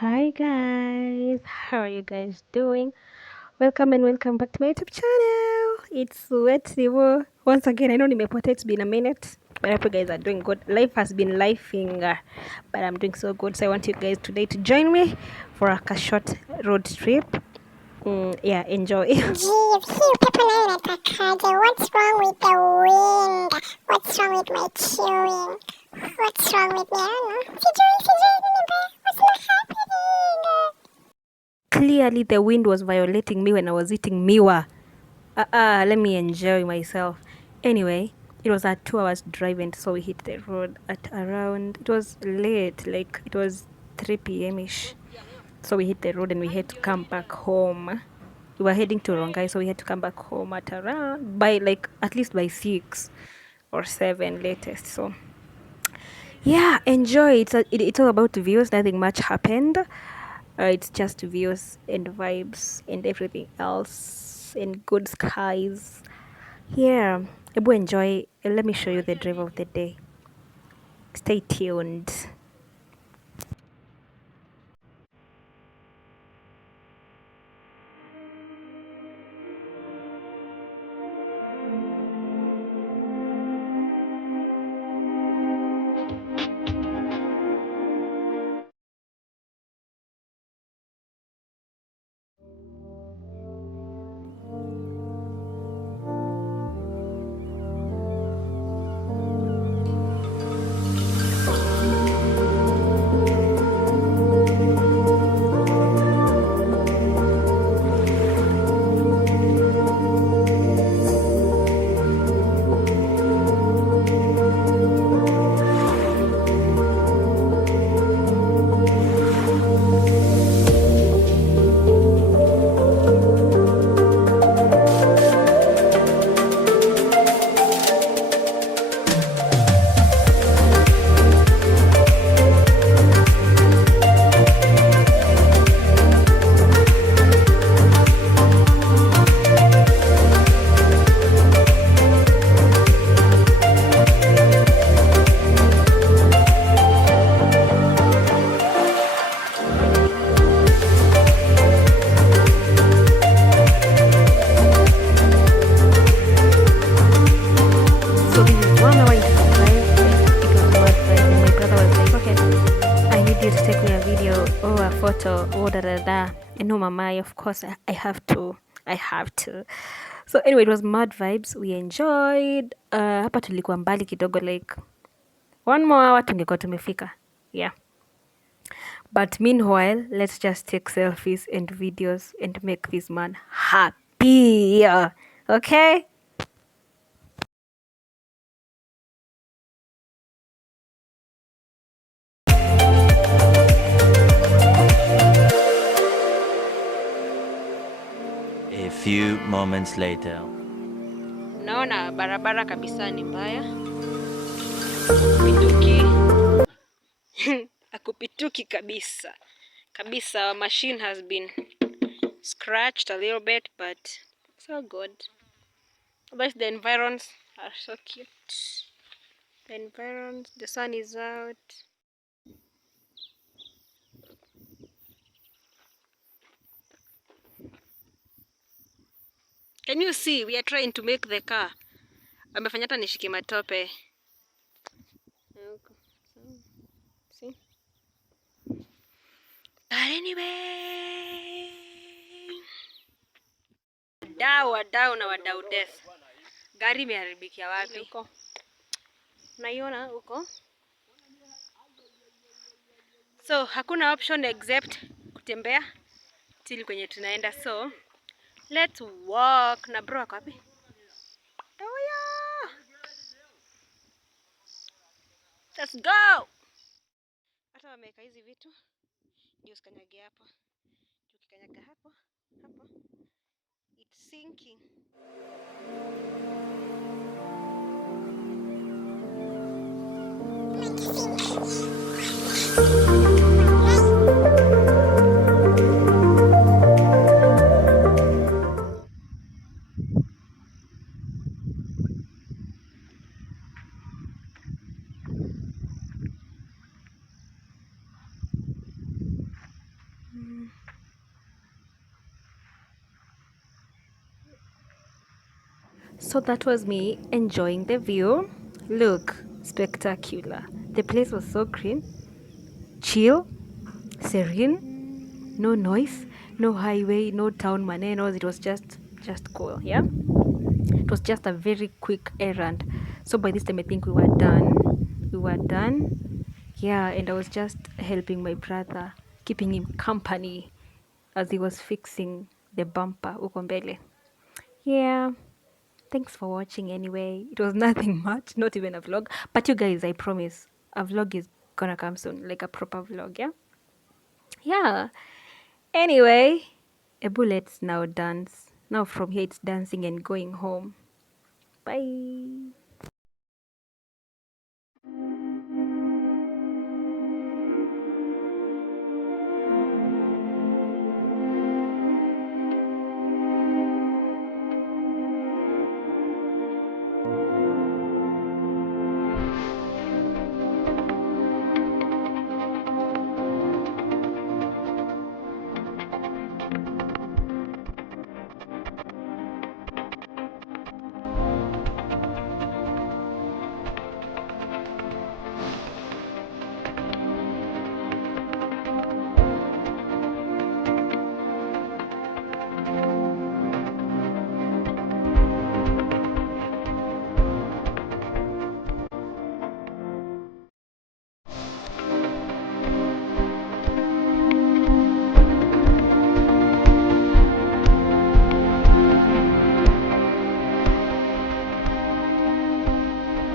Hi guys, how are you guys doing? Welcome and welcome back to my YouTube channel. It's Wetsiwo. Once again, I know nimepotea, it's been a minute, but I hope you guys are doing good. Life has been lifing, but I'm doing so good. So I want you guys today to join me for a short road trip. Yeah, enjoy. Jeez, people are Takage. What's wrong with the wind? What's wrong with my chewing? What's wrong with me? I don't know. What's not happening? Clearly, the wind was violating me when I was eating miwa. Let me enjoy myself. Anyway, it was a 2 hours drive, and so we hit the road at around, it was late, like it was 3 p.m. ish. So we hit the road and we had to come back home. We were heading to Rongai, so we had to come back home at around, by like at least by 6 or 7 latest. So yeah, enjoy. It's all about views. Nothing much happened. It's just views and vibes and everything else and good skies. Yeah, Ebu enjoy. Let me show you the drive of the day. Stay tuned. So this is 1 hour into the drive. It was worth it. And my brother was like, okay, I need you to take me a video or a photo or da da da. And no, mama, of course, I have to. I have to. So anyway, it was mad vibes. We enjoyed. Hapa tulikuwa mbali kidogo, like 1 more hour tungekuwa tumefika. Yeah. But meanwhile, let's just take selfies and videos and make this man happy. Okay? A few moments later. Naona barabara kabisa ni mbaya. Pituki. Akupituki kabisa. Kabisa, our machine has been scratched a little bit, but it's all good. Otherwise, the environs are so cute. The environs, the sun is out. Can you see? We are trying to make the car. Amefanya hata nishike matope. See? But anyway, wadau na wadau death. Gari imeharibikia wapi? Huko. Unaiona huko? So hakuna option except kutembea till kwenye tunaenda. So let's walk. Na bro ako wapi? Oya! Let's go. Hata wameweka hizi vitu ndio usikanyage hapo. Ukikanyaga hapo it's sinking. So that was me enjoying the view. Look, spectacular. The place was so green, chill, serene, no noise, no highway, no town manenos. It was just cool, yeah? It was just a very quick errand. So by this time I think we were done. We were done. Yeah, and I was just helping my brother, keeping him company as he was fixing the bumper huko mbele. Yeah. Thanks for watching anyway. It was nothing much, not even a vlog. But you guys, I promise, a vlog is gonna come soon, like a proper vlog, yeah? Yeah. Anyway, a bullet's now dance. Now from here it's dancing and going home. Bye.